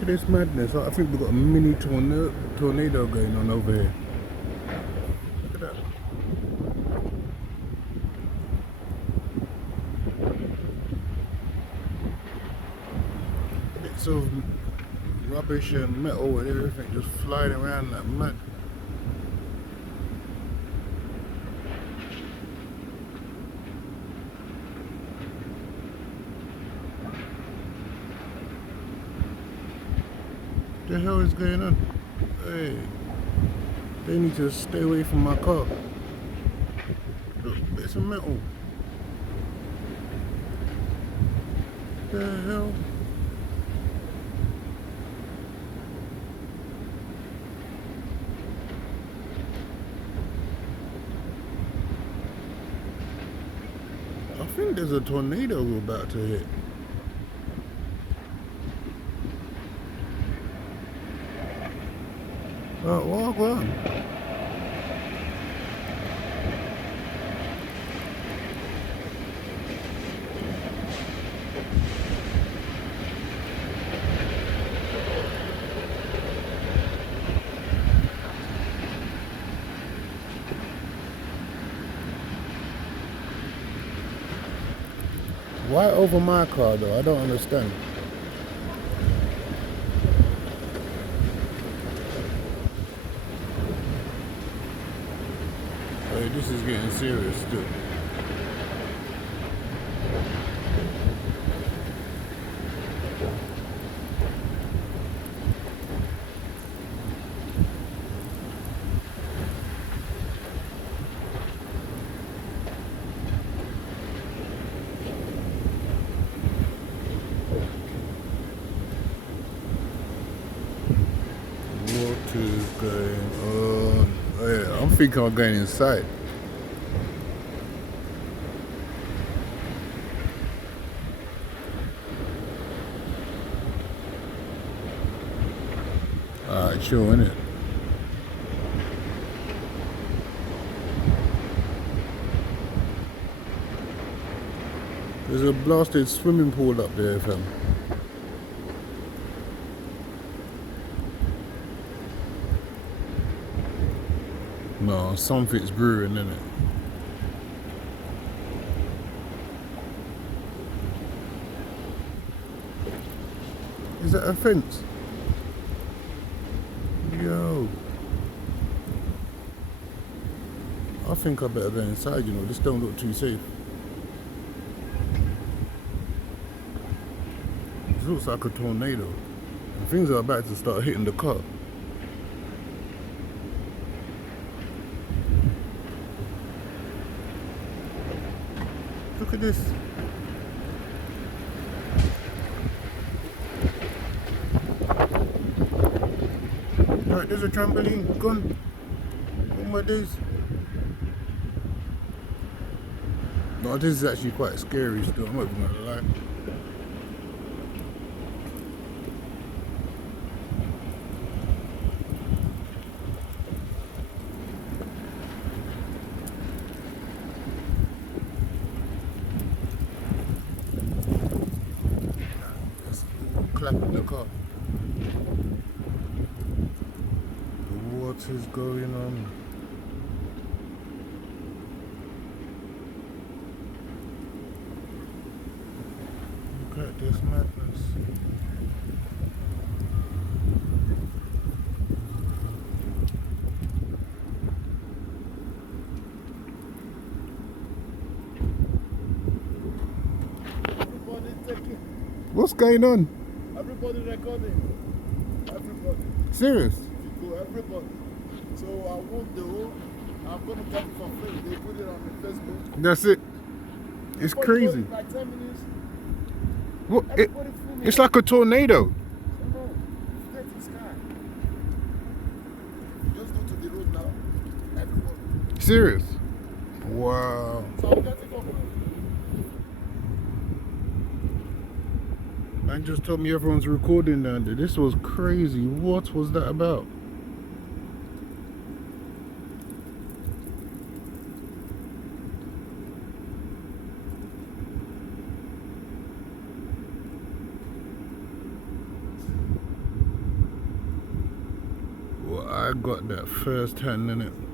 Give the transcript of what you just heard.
Look at this madness. I think we've got a mini tornado going on over here. Look at that. Bits of rubbish and metal and everything just flying around like mad. What the hell is going on? Hey, they need to stay away from my car. Look, bits of metal. What the hell? I think there's a tornado about to hit. Walk on. Why over my car though? I don't understand. Hey, this is getting serious too. What is going on? Oh, yeah, I'm thinking I'm going inside. Alright, chill, innit? There's a blasted swimming pool up there, fam. No, something's brewing, innit? Is that a fence? Yo. I think I better go inside, you know, this don't look too safe. This looks like a tornado. And things are about to start hitting the car. Look at this. Right, there's a trampoline. Gone. Oh my days. No, this is actually quite scary still. I'm not even gonna lie. Let's clap in the car. What is going on? Look at this madness. Everybody taking. What's going on? Everybody recording. Everybody. Serious? You go, everybody. So I won't do. I'm going to get it for free. They put it on the Facebook. That's it. It's Everybody crazy. goes like 10 minutes. What? Everybody fool me. It's like a tornado. No, forget the sky. Just go to the road now. Everybody. Serious? Wow. So I'll get it for free. Man just told me everyone's recording down there. This was crazy. What was that about? I got that first hand in it.